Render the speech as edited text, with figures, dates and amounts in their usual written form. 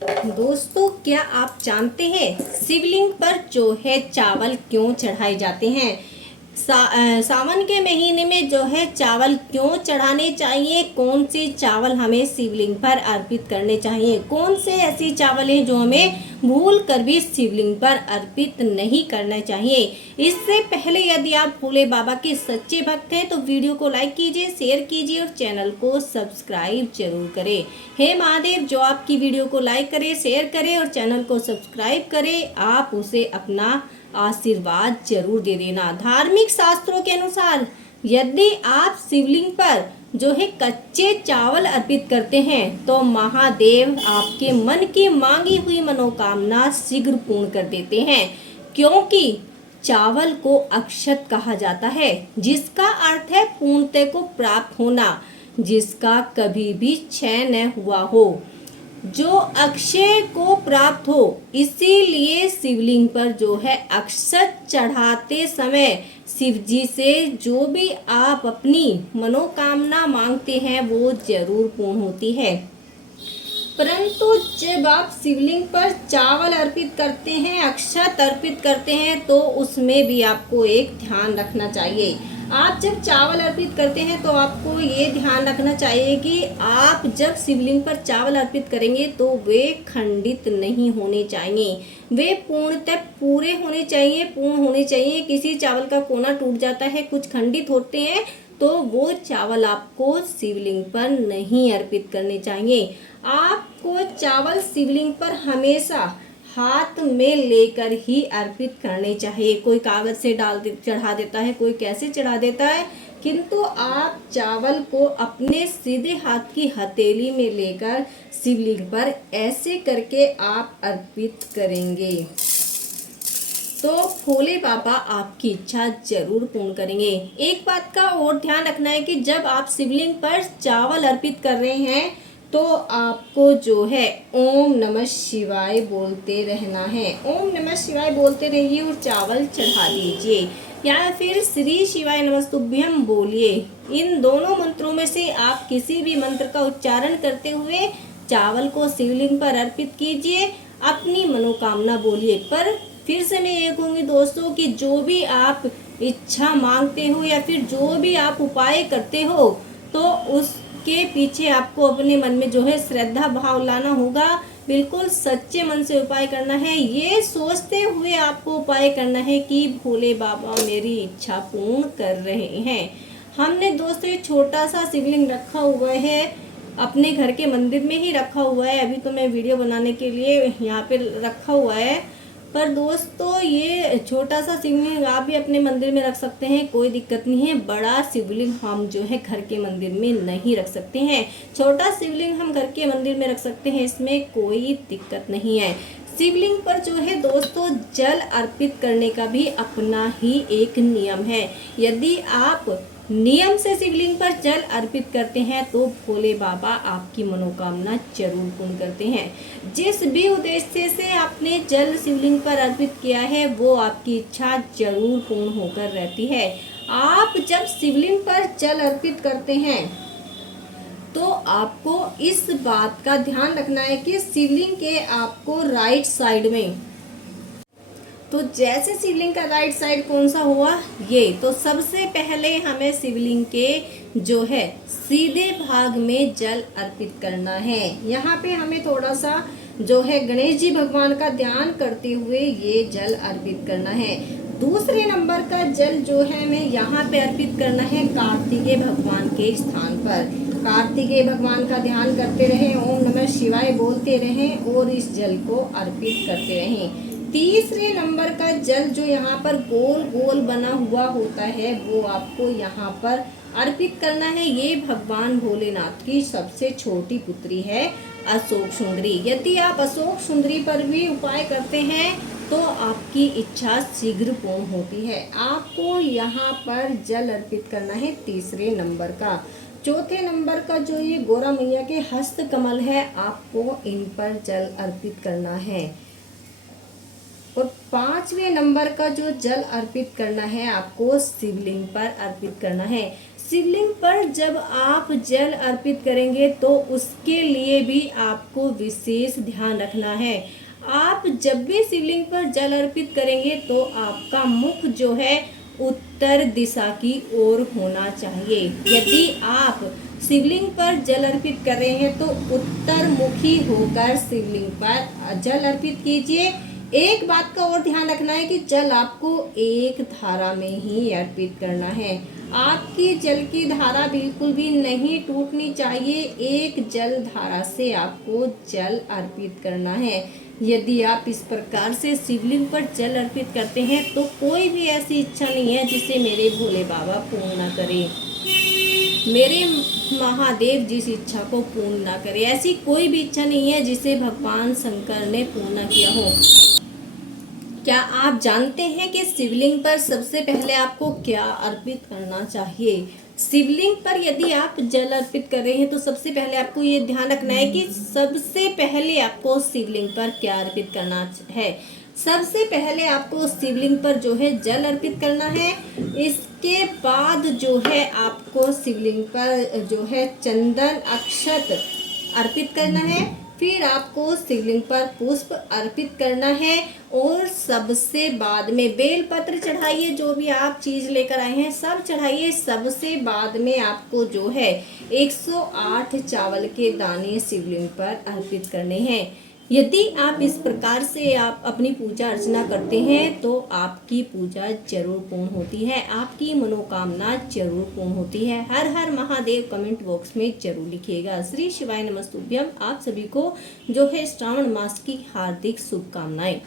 दोस्तों, क्या आप जानते हैं शिवलिंग पर जो है चावल क्यों चढ़ाए जाते हैं? सावन के महीने में जो है चावल क्यों चढ़ाने चाहिए? कौन से चावल हमें शिवलिंग पर अर्पित करने चाहिए? कौन से ऐसी चावल हैं जो हमें भूल कर भी शिवलिंग पर अर्पित नहीं करना चाहिए? इससे पहले यदि आप भोले बाबा के सच्चे भक्त हैं तो वीडियो को लाइक कीजिए, शेयर कीजिए और चैनल को सब्सक्राइब जरूर करें। हे महादेव, जो आपकी वीडियो को लाइक करे, शेयर करे और चैनल को सब्सक्राइब करे, आप उसे अपना आशीर्वाद जरूर दे देना। धार्मिक शास्त्रों के अनुसार यदि आप शिवलिंग पर जो है कच्चे चावल अर्पित करते हैं तो महादेव आपके मन की मांगी हुई मनोकामना शीघ्र पूर्ण कर देते हैं, क्योंकि चावल को अक्षत कहा जाता है, जिसका अर्थ है पूर्णता को प्राप्त होना, जिसका कभी भी क्षय न हुआ हो, जो अक्षय को प्राप्त हो। इसीलिए शिवलिंग पर जो है अक्षत चढ़ाते समय शिव जी से जो भी आप अपनी मनोकामना मांगते हैं वो जरूर पूर्ण होती है। परंतु जब आप शिवलिंग पर चावल अर्पित करते हैं, अक्षत अर्पित करते हैं, तो उसमें भी आपको एक ध्यान रखना चाहिए। आप जब चावल अर्पित करते हैं तो आपको ये ध्यान रखना चाहिए कि आप जब शिवलिंग पर चावल अर्पित करेंगे तो वे खंडित नहीं होने चाहिए, वे पूर्णतः पूरे होने चाहिए, पूर्ण होने चाहिए। किसी चावल का कोना टूट जाता है, कुछ खंडित होते हैं, तो वो चावल आपको शिवलिंग पर नहीं अर्पित करने चाहिए। आपको चावल शिवलिंग पर हमेशा हाथ में लेकर ही अर्पित करने चाहिए। कोई कागज से चढ़ा देता है, कोई कैसे चढ़ा देता है, किंतु आप चावल को अपने सीधे हाथ की हथेली में लेकर शिवलिंग पर ऐसे करके आप अर्पित करेंगे तो भोले बाबा आपकी इच्छा जरूर पूर्ण करेंगे। एक बात का और ध्यान रखना है कि जब आप शिवलिंग पर चावल अर्पित कर रहे हैं तो आपको जो है ओम नमः शिवाय बोलते रहना है। ओम नमः शिवाय बोलते रहिए और चावल चढ़ा दीजिए, या फिर श्री शिवाय नमस्तुभ्यम बोलिए। इन दोनों मंत्रों में से आप किसी भी मंत्र का उच्चारण करते हुए चावल को शिवलिंग पर अर्पित कीजिए, अपनी मनोकामना बोलिए। पर फिर से मैं ये कहूँगी दोस्तों कि जो भी आप इच्छा मांगते हो या फिर जो भी आप उपाय करते हो तो उसके पीछे आपको अपने मन में जो है श्रद्धा भाव लाना होगा। बिल्कुल सच्चे मन से उपाय करना है, ये सोचते हुए आपको उपाय करना है कि भोले बाबा मेरी इच्छा पूर्ण कर रहे हैं। हमने दोस्तों एक छोटा सा शिवलिंग रखा हुआ है, अपने घर के मंदिर में ही रखा हुआ है। अभी तो मैं वीडियो बनाने के लिए यहाँ पे रखा हुआ है, पर दोस्तों ये छोटा सा शिवलिंग आप भी अपने मंदिर में रख सकते हैं, कोई दिक्कत नहीं है। बड़ा शिवलिंग हम जो है घर के मंदिर में नहीं रख सकते हैं, छोटा शिवलिंग हम घर के मंदिर में रख सकते हैं, इसमें कोई दिक्कत नहीं है। शिवलिंग पर जो है दोस्तों जल अर्पित करने का भी अपना ही एक नियम है। यदि आप नियम से शिवलिंग पर जल अर्पित करते हैं तो भोले बाबा आपकी मनोकामना जरूर पूर्ण करते हैं। जिस भी उद्देश्य से आपने जल शिवलिंग पर अर्पित किया है वो आपकी इच्छा जरूर पूर्ण होकर रहती है। आप जब शिवलिंग पर जल अर्पित करते हैं तो आपको इस बात का ध्यान रखना है कि शिवलिंग के आपको राइट साइड में, तो जैसे शिवलिंग का राइट साइड कौन सा हुआ, ये तो सबसे पहले हमें शिवलिंग के जो है सीधे भाग में जल अर्पित करना है। यहाँ पे हमें थोड़ा सा जो है गणेश जी भगवान का ध्यान करते हुए ये जल अर्पित करना है। दूसरे नंबर का जल जो है हमें यहाँ पे अर्पित करना है कार्तिकेय भगवान के स्थान पर। कार्तिकेय भगवान का ध्यान करते रहें, ओम नमः शिवाय बोलते रहें और इस जल को अर्पित करते रहें। तीसरे नंबर का जल जो यहाँ पर गोल गोल बना हुआ होता है वो आपको यहाँ पर अर्पित करना है। ये भगवान भोलेनाथ की सबसे छोटी पुत्री है अशोक सुंदरी। यदि आप अशोक सुंदरी पर भी उपाय करते हैं तो आपकी इच्छा शीघ्र पूर्ण होती है। आपको यहाँ पर जल अर्पित करना है तीसरे नंबर का। चौथे नंबर का जो ये गौरा मैया के हस्त कमल है, आपको इन पर जल अर्पित करना है। और पांचवें नंबर का जो जल अर्पित करना है आपको शिवलिंग पर अर्पित करना है। शिवलिंग पर जब आप जल अर्पित करेंगे तो उसके लिए भी आपको विशेष ध्यान रखना है। आप जब भी शिवलिंग पर जल अर्पित करेंगे तो आपका मुख जो है उत्तर दिशा की ओर होना चाहिए। यदि आप शिवलिंग पर जल अर्पित कर रहे हैं तो उत्तर मुखी होकर शिवलिंग पर जल अर्पित कीजिए। एक बात का और ध्यान रखना है कि जल आपको एक धारा में ही अर्पित करना है। आपकी जल की धारा बिल्कुल भी नहीं टूटनी चाहिए। एक जल धारा से आपको जल अर्पित करना है। यदि आप इस प्रकार से शिवलिंग पर जल अर्पित करते हैं तो कोई भी ऐसी इच्छा नहीं है जिसे मेरे भोले बाबा पूर्ण ना करें, मेरे महादेव जिस इच्छा को पूर्ण ना करे। ऐसी कोई भी इच्छा नहीं है जिसे भगवान शंकर ने पूर्ण किया हो। क्या आप जानते हैं कि शिवलिंग पर सबसे पहले आपको क्या अर्पित करना चाहिए? शिवलिंग पर यदि आप जल अर्पित कर रहे हैं तो सबसे पहले आपको ये ध्यान रखना है कि सबसे पहले आपको शिवलिंग पर क्या अर्पित करना है। सबसे पहले आपको शिवलिंग पर जो है जल अर्पित करना है। इसके बाद जो है आपको शिवलिंग पर जो है चंदन अक्षत अर्पित करना है। फिर आपको शिवलिंग पर पुष्प अर्पित करना है और सबसे बाद में बेलपत्र चढ़ाइए। जो भी आप चीज़ लेकर आए हैं सब चढ़ाइए। सबसे बाद में आपको जो है 108 चावल के दाने शिवलिंग पर अर्पित करने हैं। यदि आप इस प्रकार से आप अपनी पूजा अर्चना करते हैं तो आपकी पूजा जरूर पूर्ण होती है, आपकी मनोकामना जरूर पूर्ण होती है। हर हर महादेव कमेंट बॉक्स में जरूर लिखिएगा। श्री शिवाय नमस्तुभ्यम। आप सभी को जो है श्रावण मास की हार्दिक शुभकामनाएं।